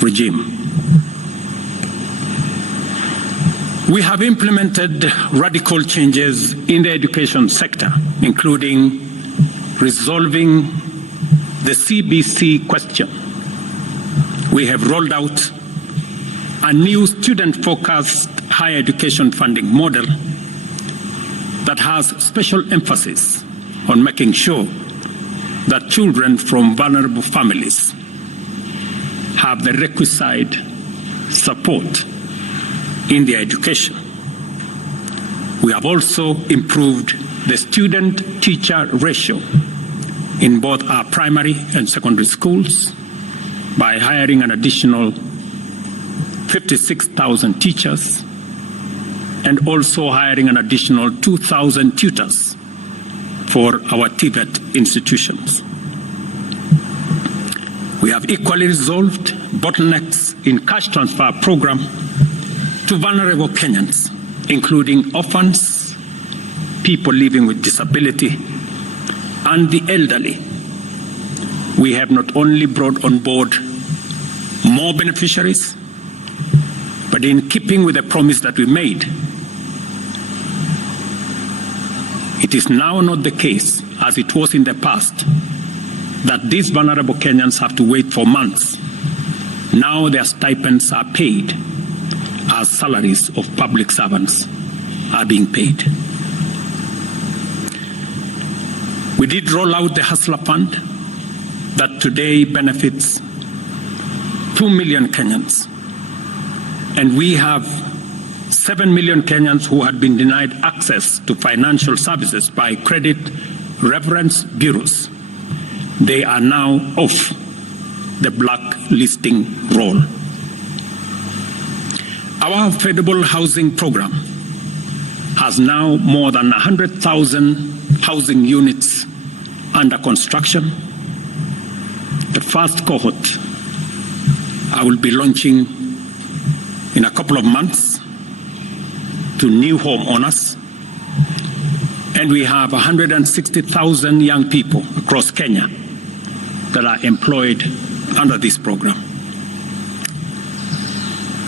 regime. We have implemented radical changes in the education sector, including resolving the CBC question. We have rolled out a new student-focused higher education funding model that has special emphasis on making sure that children from vulnerable families have the requisite support in their education. We have also improved the student-teacher ratio in both our primary and secondary schools by hiring an additional 56,000 teachers and also hiring an additional 2,000 tutors for our TVET institutions. We have equally resolved bottlenecks in cash transfer program to vulnerable Kenyans, including orphans, people living with disability, and the elderly. We have not only brought on board more beneficiaries, but in keeping with the promise that we made, it is now not the case, as it was in the past, that these vulnerable Kenyans have to wait for months. Now their stipends are paid as salaries of public servants are being paid. We did roll out the Hustler Fund that today benefits 2 million Kenyans. And we have 7 million Kenyans who had been denied access to financial services by credit reference bureaus. They are now off the blacklisting roll. Our affordable housing program has now more than 100,000 housing units under construction. The first cohort I will be launching in a couple of months to new homeowners. And we have 160,000 young people across Kenya that are employed under this program.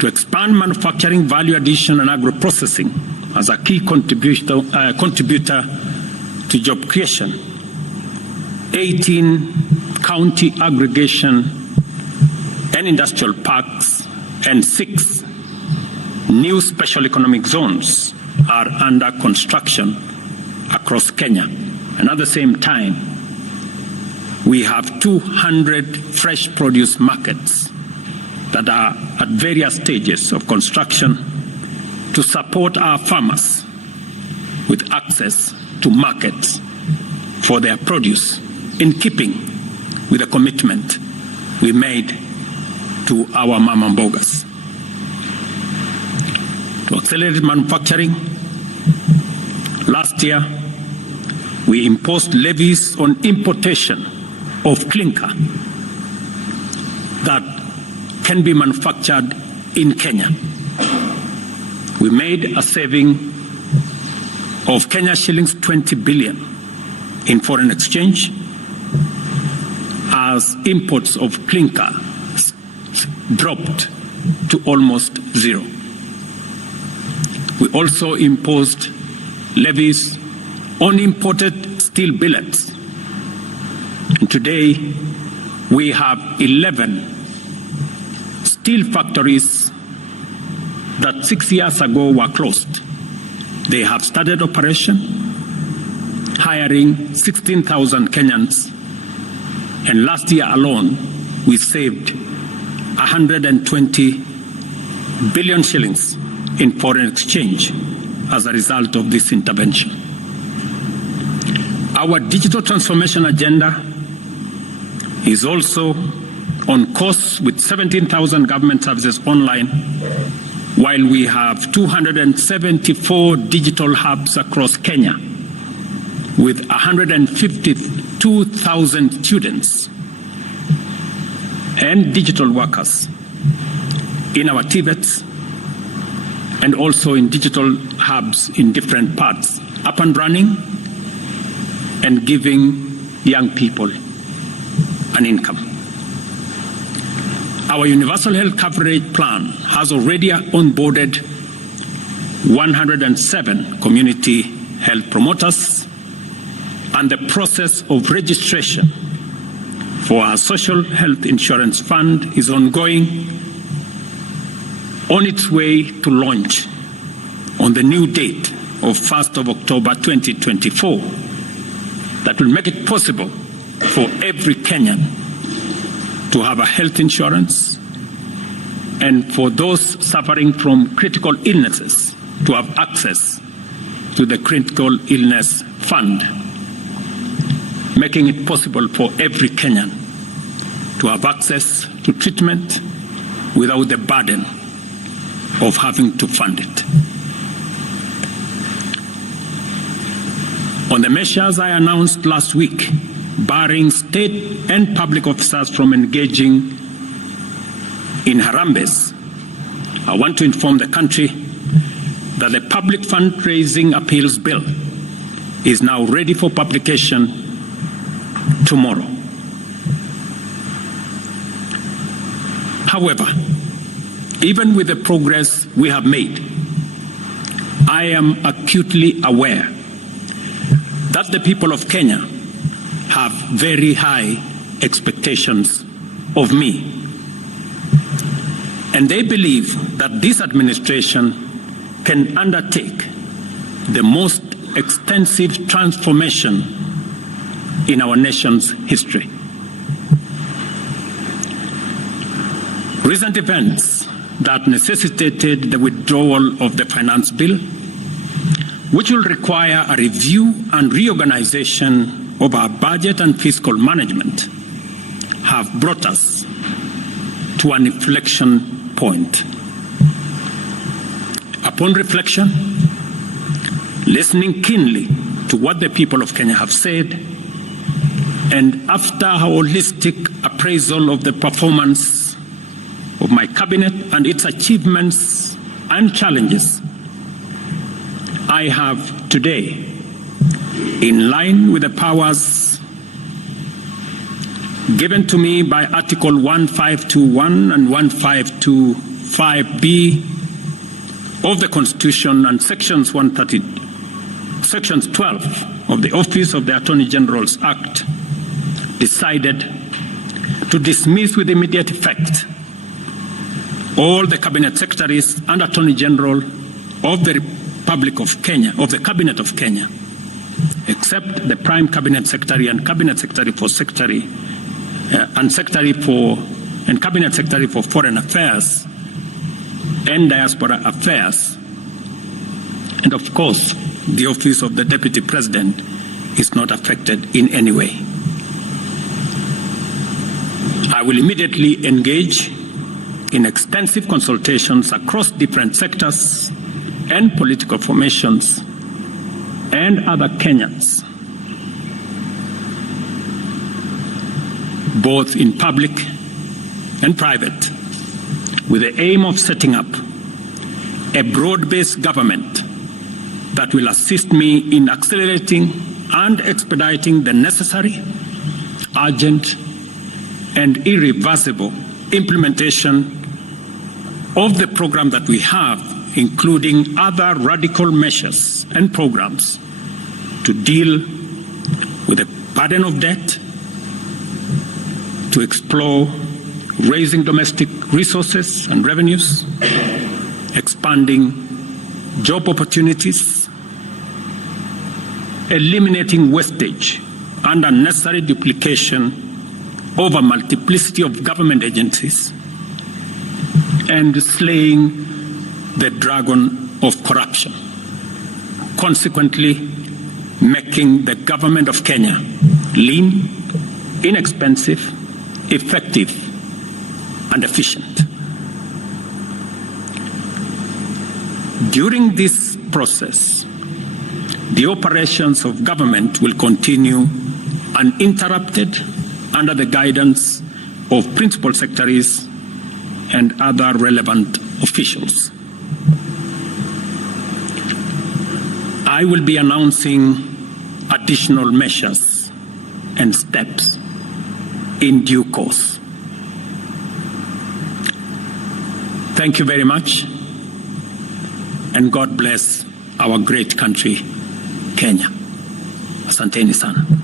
To expand manufacturing, value addition, and agro-processing as a key contributor to job creation, 18 county aggregation and industrial parks and 6 new special economic zones are under construction across Kenya. And at the same time, we have 200 fresh produce markets that are at various stages of construction to support our farmers with access to markets for their produce, in keeping with the commitment we made to our mama mbogas. To accelerate manufacturing, last year we imposed levies on importation of clinker that can be manufactured in Kenya. We made a saving of Kenya shillings 20 billion in foreign exchange as imports of clinker dropped to almost zero. We also imposed levies on imported steel billets. And today we have 11 steel factories that 6 years ago were closed. They have started operation, hiring 16,000 Kenyans, and last year alone we saved 120 billion shillings in foreign exchange as a result of this intervention. Our digital transformation agenda is also on course with 17,000 government services online, while we have 274 digital hubs across Kenya with 152,000 students and digital workers in our TVETs and also in digital hubs in different parts, up and running and giving young people an income. Our universal health coverage plan has already onboarded 107 community health promoters, and the process of registration for our social health insurance fund is ongoing, on its way to launch on the new date of 1st of October 2024 that will make it possible for every Kenyan to have a health insurance, and for those suffering from critical illnesses to have access to the critical illness fund, making it possible for every Kenyan to have access to treatment without the burden of having to fund it. On the measures I announced last week, barring state and public officers from engaging in harambes, I want to inform the country that the public fundraising appeals bill is now ready for publication tomorrow. However, even with the progress we have made, I am acutely aware that the people of Kenya have very high expectations of me. And they believe that this administration can undertake the most extensive transformation in our nation's history. Recent events that necessitated the withdrawal of the finance bill, which will require a review and reorganization of our budget and fiscal management, have brought us to an inflection point. Upon reflection, listening keenly to what the people of Kenya have said, and after a holistic appraisal of the performance of my cabinet and its achievements and challenges, I have today, in line with the powers given to me by Article 1521 and 1525B of the Constitution and Sections 12 of the Office of the Attorney General's Act, decided to dismiss with immediate effect all the Cabinet Secretaries and Attorney General of the Republic of Kenya, of the Cabinet of Kenya, except the Prime Cabinet Secretary and Cabinet Secretary for and Cabinet Secretary for Foreign Affairs and Diaspora Affairs. And of course, the Office of the Deputy President is not affected in any way. I will immediately engage in extensive consultations across different sectors and political formations and other Kenyans, both in public and private, with the aim of setting up a broad-based government that will assist me in accelerating and expediting the necessary, urgent, and irreversible implementation of the program that we have, including other radical measures and programs to deal with the burden of debt, to explore raising domestic resources and revenues, expanding job opportunities, eliminating wastage and unnecessary duplication of a multiplicity of government agencies, and slaying the dragon of corruption, consequently making the government of Kenya lean, inexpensive, effective, and efficient. During this process, the operations of government will continue uninterrupted under the guidance of principal secretaries and other relevant officials. I will be announcing additional measures and steps in due course. Thank you very much, and God bless our great country, Kenya. Asanteni sana.